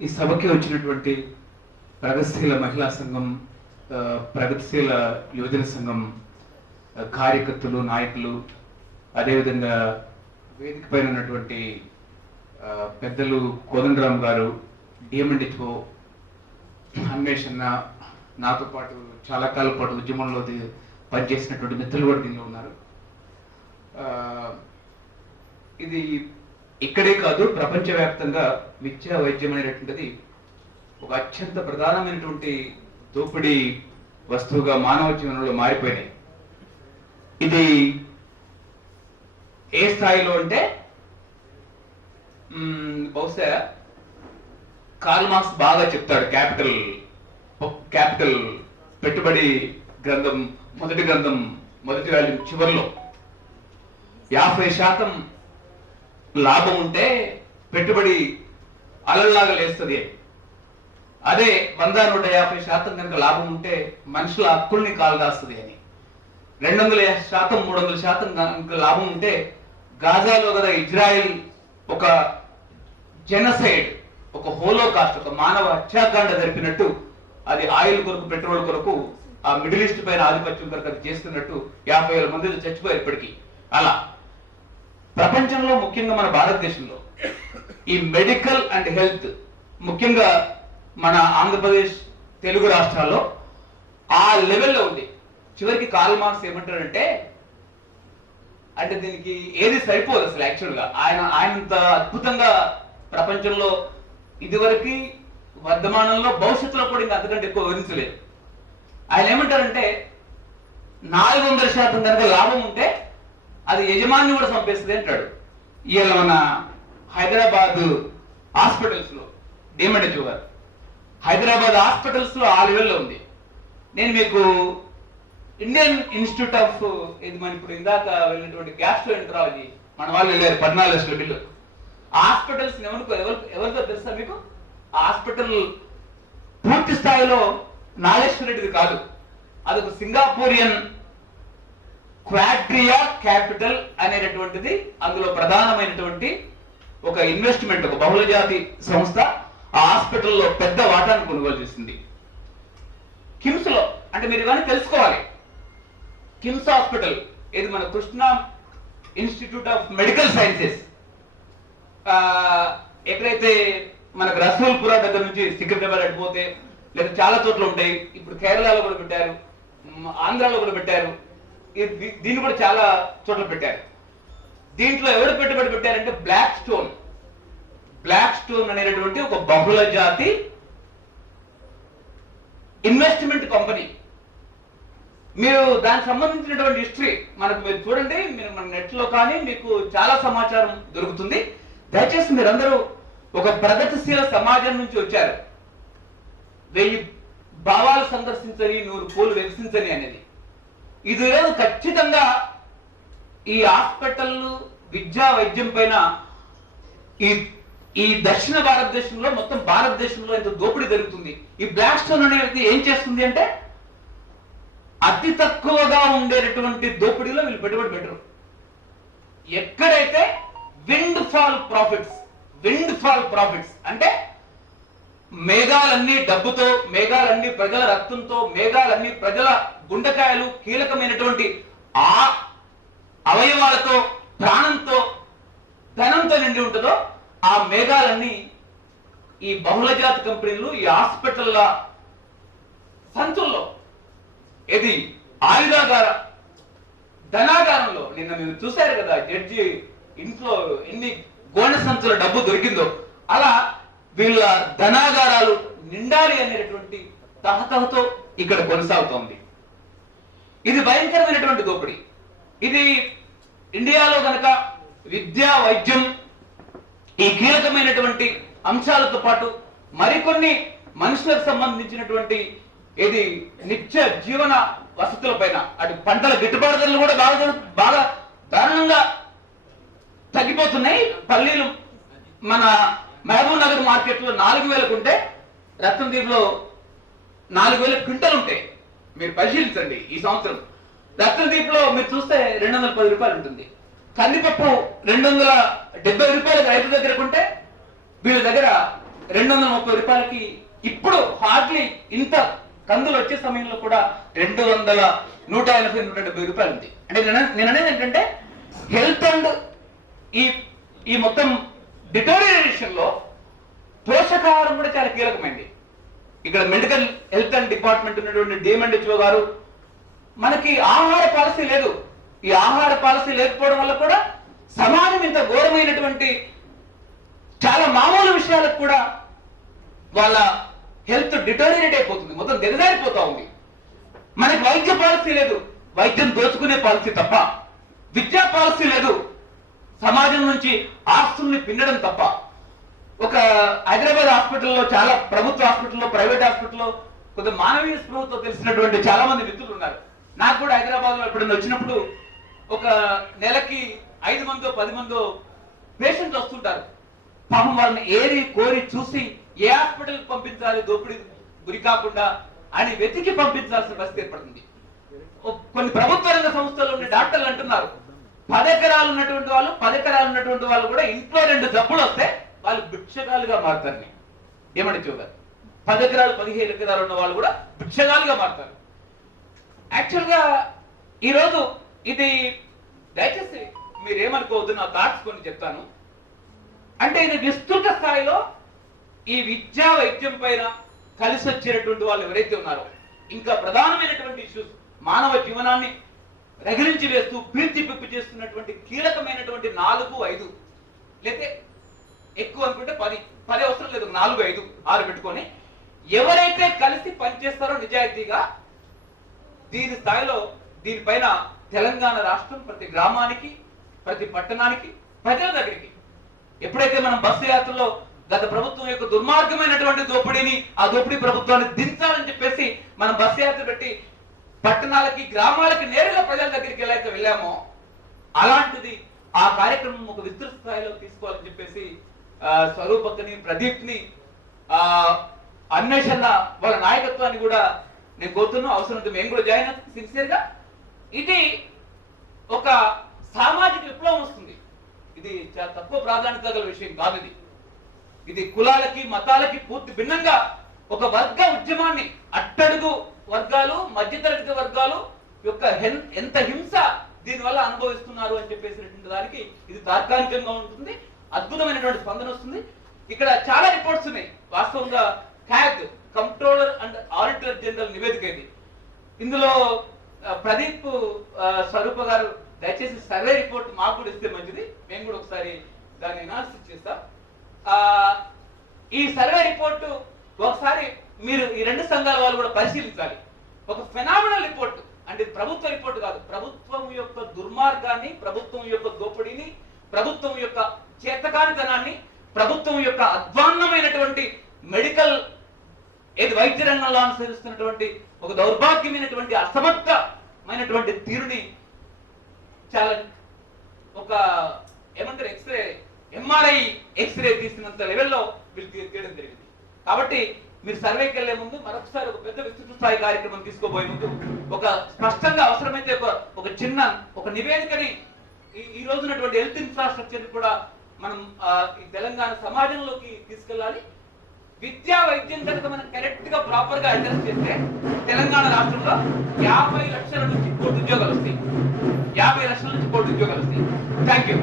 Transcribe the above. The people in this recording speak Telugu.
ఈ సభకి వచ్చినటువంటి ప్రగతిశీల మహిళా సంఘం ప్రగతిశీల యువజన సంఘం కార్యకర్తలు నాయకులు అదేవిధంగా వేదిక పైన ఉన్నటువంటి పెద్దలు కోదండరామ్ గారు డిఎంఎండ్హెచ్ఓ అన్వేషణ నాతో పాటు చాలా కాలం పాటు ఉద్యమంలో పనిచేసినటువంటి మిత్రులు కూడా దీనిలో ఉన్నారు. ఇది ఇక్కడే కాదు ప్రపంచవ్యాప్తంగా విద్యా వైద్యం అనేటువంటిది ఒక అత్యంత ప్రధానమైనటువంటి దోపిడీ వస్తువుగా మానవ జీవనంలో మారిపోయినాయి. ఇది ఏ స్థాయిలో అంటే బహుశా కార్ల్ బాగా చెప్తాడు క్యాపిటల్ క్యాపిటల్ పెట్టుబడి గ్రంథం మొదటి గ్రంథం మొదటి వాల్యూమ్ చివరిలో. యాభై శాతం లాభం ఉంటే పెట్టుబడి అలల్లాగా లేస్తుంది. అదే వంద నూట యాభై శాతం కనుక లాభం ఉంటే మనుషుల హక్కుల్ని కాలదాస్తుంది అని. రెండు వందల శాతం మూడు వందల శాతం కనుక లాభం ఉంటే గాజాలో కదా ఇజ్రాయిల్ ఒక జెనసైడ్ ఒక హోలోకాస్ట్ ఒక మానవ హత్యాకాండ జరిపినట్టు అది ఆయిల్ కొరకు పెట్రోల్ కొరకు ఆ మిడిల్ ఈస్ట్ పైన ఆధిపత్యం కొరకు అది చేస్తున్నట్టు యాభై వేల మంది చచ్చిపోయారు ఇప్పటికీ. అలా ప్రపంచంలో ముఖ్యంగా మన భారతదేశంలో ఈ మెడికల్ అండ్ హెల్త్ ముఖ్యంగా మన ఆంధ్రప్రదేశ్ తెలుగు రాష్ట్రాల్లో ఆ లెవెల్లో ఉంది. చివరికి కాల్ మార్క్స్ ఏమంటారంటే అంటే దీనికి ఏది సరిపోదు అసలు యాక్చువల్గా. ఆయన ఆయనంత అద్భుతంగా ప్రపంచంలో ఇదివరకు వర్ధమానంలో భవిష్యత్తులో కూడా ఇంకా అంతకంటే ఎక్కువ వివరించలేదు. ఆయన ఏమంటారంటే నాలుగు వందల శాతం కనుక లాభం ఉంటే అది యజమాని కూడా చంపేస్తుంది అంటాడు. ఇవాళ మన హైదరాబాద్ హాస్పిటల్స్లో డిఎంఎడ్హెచ్ఓ హైదరాబాద్ హాస్పిటల్స్లో ఆ లెవెల్లో ఉంది. నేను మీకు ఇండియన్ ఇన్స్టిట్యూట్ ఆఫ్ ఇది మన ఇప్పుడు ఇందాక వెళ్ళినటువంటి గ్యాస్ట్రో ఎంట్రాలజీ మన వాళ్ళు వెళ్ళారు పద్నాలుగు లక్షల బిల్లు. హాస్పిటల్స్ ఎవరికో ఎవరు ఎవరితో తెలుసా మీకు? హాస్పిటల్ పూర్తి స్థాయిలో నాగేశ్వర రెడ్డిది కాదు. అదొక సింగాపూరియన్ క్వాడ్రియా క్యాపిటల్ అనేటటువంటిది అందులో ప్రధానమైనటువంటి ఒక ఇన్వెస్ట్మెంట్ ఒక బహుళజాతి సంస్థ ఆ హాస్పిటల్లో పెద్ద వాటాను కొనుగోలు చేసింది. కిమ్స్లో అంటే మీరు ఇవన్నీ తెలుసుకోవాలి. కిమ్స్ హాస్పిటల్ ఇది మన Krishna institute of medical sciences. ఎక్కడైతే మనకు రసూల్పుర దగ్గర నుంచి సికింద్రాబాద్ అడిపోతే లేదా చాలా చోట్ల ఉంటాయి. ఇప్పుడు కేరళలో కూడా పెట్టారు ఆంధ్రాలో కూడా పెట్టారు. దీన్ని కూడా చాలా చోట్ల పెట్టారు. దీంట్లో ఎవరు పెట్టుబడి పెట్టారంటే బ్లాక్ స్టోన్ బ్లాక్ స్టోన్ అనేటటువంటి ఒక బహుళ జాతి ఇన్వెస్ట్మెంట్ కంపెనీ మీరు దానికి సంబంధించినటువంటి హిస్టరీ మనకు మీరు చూడండి మీరు మన నెట్లో కానీ మీకు చాలా సమాచారం దొరుకుతుంది. దయచేసి మీరందరూ ఒక ప్రగతిశీల సమాజం నుంచి వచ్చారు. వెయ్యి భావాలు సందర్శించని నూరు పూలు వికసించని అనేది. ఇది లేదు ఖచ్చితంగా ఈ హాస్పిటల్ విద్యా వైద్యం పైన ఈ ఈ దక్షిణ భారతదేశంలో మొత్తం భారతదేశంలో ఇంత దోపిడీ జరుగుతుంది. ఈ బ్లాక్ స్టోన్ అనేది ఏం చేస్తుంది అంటే అతి తక్కువగా ఉండేటటువంటి దోపిడీలో వీళ్ళు పెట్టుబడి పెట్టరు. ఎక్కడైతే windfall profits windfall profits అంటే మేఘాలన్నీ డబ్బుతో మేఘాలన్నీ ప్రజల రక్తంతో మేఘాలన్నీ ప్రజల గుండెకాయలు కీలకమైనటువంటి ఆ అవయవాలతో ప్రాణంతో ధనంతో నిండి ఉంటుందో ఆ మేఘాలన్నీ ఈ బహుళజాతి కంపెనీలు ఈ హాస్పిటల్ల సంచుల్లో ఇది ఆయుధాగార ధనాగారంలో. నిన్న మీరు చూశారు కదా జడ్జి ఇంట్లో ఎన్ని గోనె సంచుల డబ్బు దొరికిందో. అలా వీళ్ళ ధనాగారాలు నిండాలి అనేటటువంటి తహతహతో ఇక్కడ కొనసాగుతోంది. ఇది భయంకరమైనటువంటి దోపిడీ. ఇది ఇండియాలో గనక విద్యా వైద్యం ఈ కీలకమైనటువంటి అంశాలతో పాటు మరికొన్ని మనుషులకు సంబంధించినటువంటి ఇది నిత్య జీవన వసతుల పైన అటు పంటల గిట్టుబాటు ధరలు కూడా బాగా బాగా దారుణంగా తగ్గిపోతున్నాయి. పల్లీలు మన మహబూబ్ నగర్ మార్కెట్లో నాలుగు వేలకు ఉంటే రత్నదీప్లో నాలుగు వేల క్వింటల్ ఉంటాయి మీరు పరిశీలించండి ఈ సంవత్సరం. రత్నదీప్లో మీరు చూస్తే రెండు వందల పది రూపాయలు ఉంటుంది. కందిపప్పు రెండు వందల డెబ్బై రూపాయలకు రైతు దగ్గర ఉంటే వీళ్ళ దగ్గర రెండు వందల ముప్పై రూపాయలకి ఇప్పుడు హార్డ్లీ ఇంత కందులు వచ్చే సమయంలో కూడా రెండు వందల నూట ఎనభై నూట డెబ్బై రూపాయలు ఉంది. అంటే నేను అనేది ఏంటంటే హెల్త్ అండ్ ఈ ఈ మొత్తం డిటోరియేషన్లో పోషకాహారం కూడా చాలా కీలకమైంది. ఇక్కడ medical health and department DM and HO DM and HO గారు మనకి ఆహార పాలసీ లేదు. ఈ ఆహార పాలసీ లేకపోవడం వల్ల కూడా సమాజం ఇంత ఘోరమైనటువంటి చాలా మామూలు విషయాలకు కూడా వాళ్ళ హెల్త్ డిటోరియేట్ అయిపోతుంది. మొత్తం దిగజారిపోతా ఉంది. మనకి వైద్య పాలసీ లేదు. వైద్యం దోచుకునే పాలసీ తప్ప. విద్యా పాలసీ లేదు. సమాజం నుంచి ఆస్తుల్ని పిండడం తప్ప ఒక హైదరాబాద్ హాస్పిటల్లో చాలా ప్రభుత్వ హాస్పిటల్లో ప్రైవేట్ హాస్పిటల్లో కొంత మానవీయ స్పృహతో తెలిసినటువంటి చాలా మంది మిత్రులు ఉన్నారు. నాకు కూడా హైదరాబాద్లో ఎప్పుడైనా వచ్చినప్పుడు ఒక నెలకి ఐదు మందో పది మందో పేషెంట్లు వస్తుంటారు. పాపం వాళ్ళని ఏరి కోరి చూసి ఏ హాస్పిటల్ పంపించాలి దోపిడీ గురి కాకుండా అని వెతికి పంపించాల్సిన పరిస్థితి ఏర్పడుతుంది. కొన్ని ప్రభుత్వ రంగ సంస్థలు ఉండే డాక్టర్లు అంటున్నారు. పదెకరాలు ఉన్నటువంటి వాళ్ళు పది ఎకరాలు ఉన్నటువంటి వాళ్ళు కూడా ఇంట్లో రెండు జబ్బులు వస్తే వాళ్ళు భిక్షగాలుగా మారుతారు. ఏమంటే చూడాలి పదెకరాలు పదిహేను ఎకరాలు ఉన్న వాళ్ళు కూడా భిక్షగాలుగా మారుతారు. యాక్చువల్గా ఈరోజు ఇది దయచేసి మీరేమనుకోవద్దు నా థాట్స్ కొన్ని చెప్తాను. అంటే ఇది విస్తృత స్థాయిలో ఈ విద్యా వైద్యం పైన కలిసి వచ్చేటటువంటి వాళ్ళు ఎవరైతే ఉన్నారో ఇంకా ప్రధానమైనటువంటి ఇష్యూస్ మానవ జీవనాన్ని రగిలించి వేస్తూ పీల్చి పిప్పి చేస్తున్నటువంటి కీలకమైనటువంటి నాలుగు ఐదు. లేతే ఎక్కువ అనుకుంటే పది. పది అవసరం లేదు. నాలుగు ఐదు ఆరు పెట్టుకొని ఎవరైతే కలిసి పనిచేస్తారో నిజాయితీగా దీని స్థాయిలో దీనిపైన తెలంగాణ రాష్ట్రం ప్రతి గ్రామానికి ప్రతి పట్టణానికి ప్రజల దగ్గరికి ఎప్పుడైతే మనం బస్సు యాత్రలో గత ప్రభుత్వం యొక్క దుర్మార్గమైనటువంటి దోపిడీని ఆ దోపిడీ ప్రభుత్వాన్ని దించాలని చెప్పేసి మనం బస్సు యాత్ర పెట్టి పట్టణాలకి గ్రామాలకి నేరుగా ప్రజల దగ్గరికి ఎలా అయితే వెళ్ళామో అలాంటిది ఆ కార్యక్రమం ఒక విస్తృత స్థాయిలో తీసుకోవాలని చెప్పేసి స్వరూపకని ప్రదీప్ని ప్రదీప్ని ఆ అన్వేషణ వాళ్ళ నాయకత్వాన్ని కూడా నేను కోరుతున్నాను. అవసరం మేము కూడా జాయిన్ అవుతాం. సిన్సియర్గా ఇది ఒక సామాజిక విప్లవం వస్తుంది. ఇది చాలా తక్కువ ప్రాధాన్యత గల విషయం కాదు ఇది. ఇది కులాలకి మతాలకి పూర్తి భిన్నంగా ఒక వర్గ ఉద్యమాన్ని అట్టడుగు వర్గాలు మధ్యతరగతి వర్గాలు యొక్క హెన్- ఎంత హింస దీనివల్ల అనుభవిస్తున్నారు అని చెప్పేసినటువంటి దానికి ఇది తాత్కాలికంగా ఉంటుంది. అద్భుతమైనటువంటి స్పందన వస్తుంది. ఇక్కడ చాలా రిపోర్ట్స్ ఉన్నాయి. వాస్తవంగా CAG controller and auditor general నివేదిక ఇది. ఇందులో ప్రదీప్ స్వరూప గారు దయచేసి సర్వే రిపోర్ట్ మాకు కూడా ఇస్తే మంచిది. మేము కూడా ఒకసారి దాన్ని అనాలిసిస్ చేస్తాం. ఈ సర్వే రిపోర్టు ఒకసారి మీరు ఈ రెండు సంఘాల వాళ్ళు కూడా పరిశీలించాలి. ఒక ఫెనామినల్ రిపోర్ట్ అంటే ప్రభుత్వ రిపోర్ట్ కాదు. ప్రభుత్వం యొక్క దుర్మార్గాన్ని ప్రభుత్వం యొక్క దోపిడీని ప్రభుత్వం యొక్క చేతకానితనాన్ని ప్రభుత్వం యొక్క అధ్వాన్నమైనటువంటి మెడికల్ ఏది వైద్య రంగంలో అనుసరిస్తున్నటువంటి ఒక దౌర్భాగ్యమైనటువంటి అసమర్థమైనటువంటి తీరుని చాలా ఒక ఏమంటారు ఎక్స్రే ఎంఆర్ఐ ఎక్స్రే తీసినంత లెవెల్లో వీళ్ళు తీయడం జరిగింది. కాబట్టి మీరు సర్వేకి వెళ్ళే ముందు మరొకసారి ఒక పెద్ద విస్తృత స్థాయి కార్యక్రమం తీసుకోబోయే ముందు ఒక స్పష్టంగా అవసరమైతే ఒక ఒక చిన్న ఒక నివేదికని ఈ ఈ రోజునటువంటి హెల్త్ ఇన్ఫ్రాస్ట్రక్చర్ కూడా మనం ఈ తెలంగాణ సమాజంలోకి తీసుకెళ్ళాలి. విద్యా వైద్యం కనుక మనం కరెక్ట్గా ప్రాపర్గా అడ్రస్ చేస్తే తెలంగాణ రాష్ట్రంలో యాభై లక్షల నుంచి కోటి ఉద్యోగాలు వస్తాయి. యాభై లక్షల నుంచి కోటి ఉద్యోగాలు వస్తాయి. Thank you